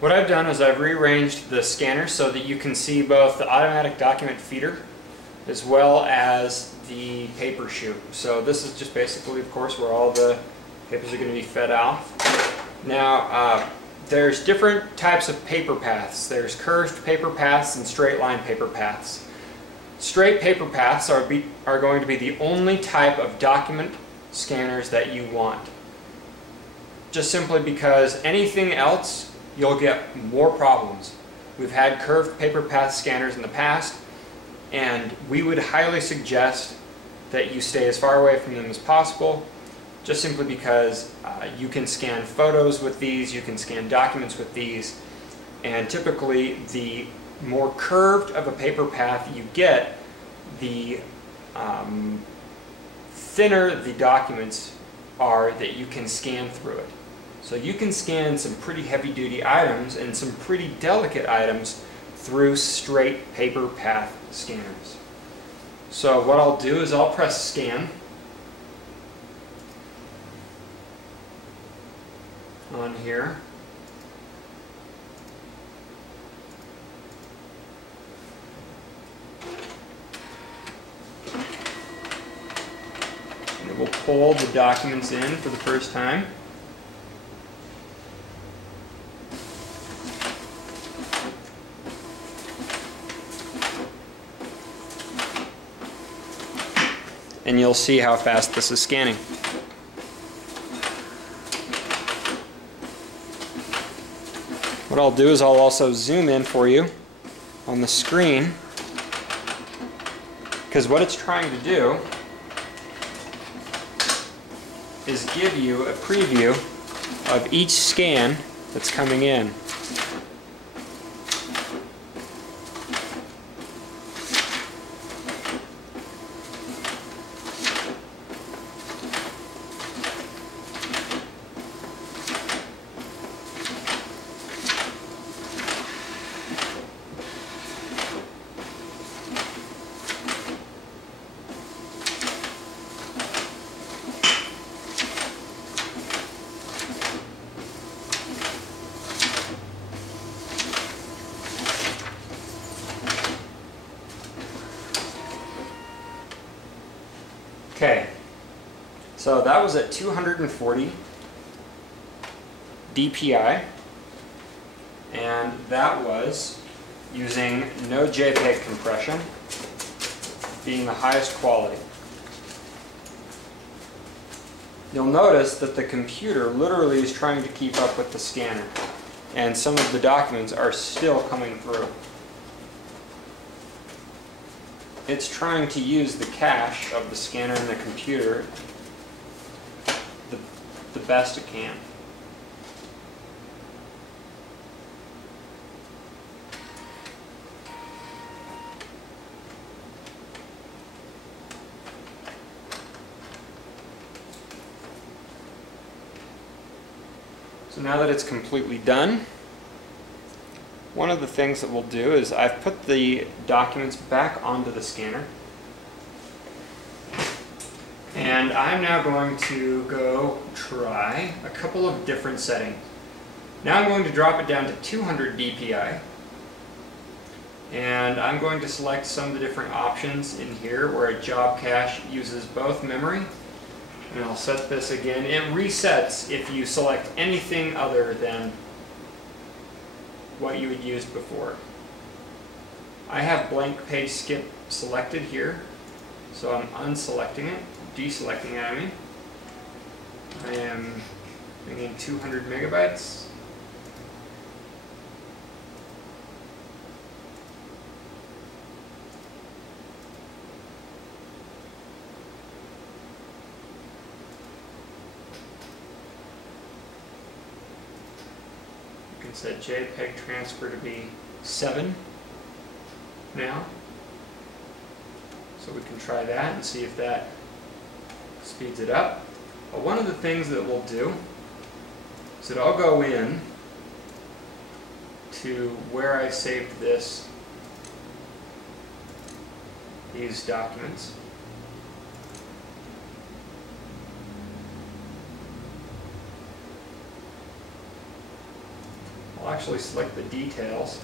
What I've done is I've rearranged the scanner so that you can see both the automatic document feeder as well as the paper chute. So this is just basically, of course, where all the papers are going to be fed off. Now, there's different types of paper paths. There's curved paper paths and straight line paper paths. Straight paper paths are going to be the only type of document scanners that you want. Just simply because anything else, you'll get more problems. We've had curved paper path scanners in the past, and we would highly suggest that you stay as far away from them as possible, just simply because you can scan photos with these, you can scan documents with these, and typically the more curved of a paper path you get, the thinner the documents are that you can scan through it. So you can scan some pretty heavy-duty items and some pretty delicate items through straight paper path scanners. So what I'll do is I'll press scan on here. And it will pull the documents in for the first time. And you'll see how fast this is scanning. What I'll do is I'll also zoom in for you on the screen, because what it's trying to do is give you a preview of each scan that's coming in. Okay, so that was at 240 DPI, and that was using no JPEG compression, being the highest quality. You'll notice that the computer literally is trying to keep up with the scanner, and some of the documents are still coming through. It's trying to use the cache of the scanner and the computer the best it can. So now that it's completely done, one of the things that we'll do is I've put the documents back onto the scanner, and I'm now going to go try a couple of different settings. Now I'm going to drop it down to 200 DPI, and I'm going to select some of the different options in here where a job cache uses both memory, and I'll set this again. It resets if you select anything other than what you had used before. I have blank page skip selected here, so I'm unselecting it, deselecting it, I mean. I am bringing 200 megabytes. Set JPEG transfer to be 7 now. So we can try that and see if that speeds it up. But one of the things that we'll do is that I'll go in to where I saved these documents. I'll I'll actually select the details.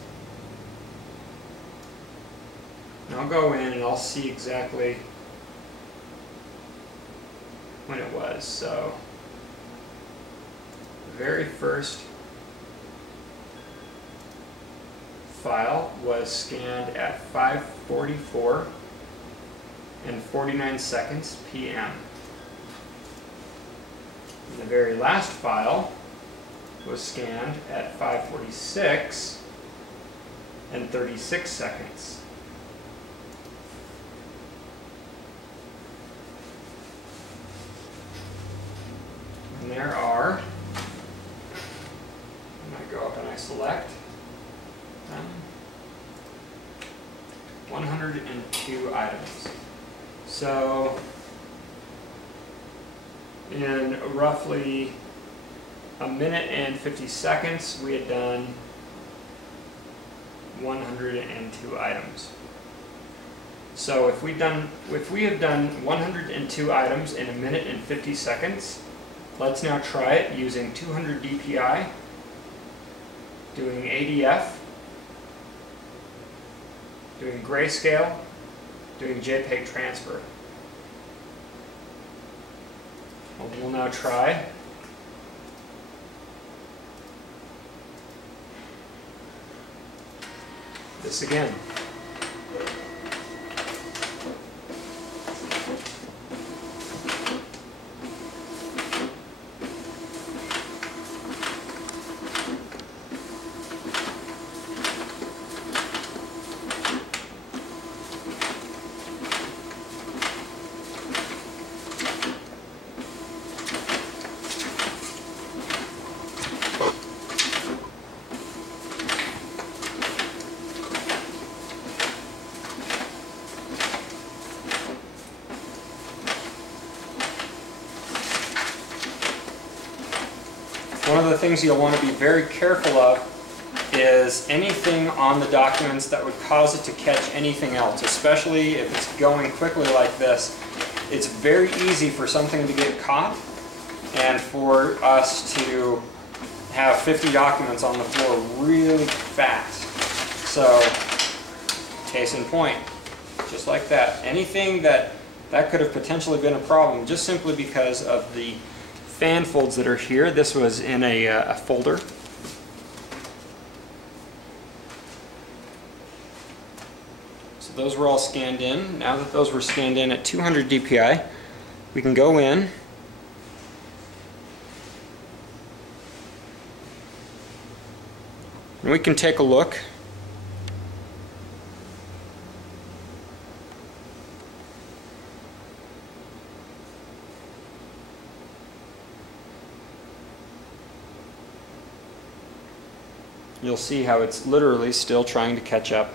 And I'll go in and I'll see exactly when it was. So the very first file was scanned at 5:44 and 49 seconds p.m. And the very last file was scanned at 5:46 and 36 seconds. And there are, I'm going to go up and I select 102 items. So in roughly a minute and 50 seconds, we had done 102 items. So if we have done 102 items in a minute and 50 seconds, let's now try it using 200 DPI, doing ADF, doing grayscale, doing JPEG transfer. We'll now try this again. One of the things you'll want to be very careful of is anything on the documents that would cause it to catch anything else, especially if it's going quickly like this. It's very easy for something to get caught and for us to have 50 documents on the floor really fast. So, case in point, just like that. Anything that could have potentially been a problem just simply because of the fan folds that are here. This was in a folder. So those were all scanned in. Now that those were scanned in at 200 DPI, we can go in and we can take a look. You'll see how it's literally still trying to catch up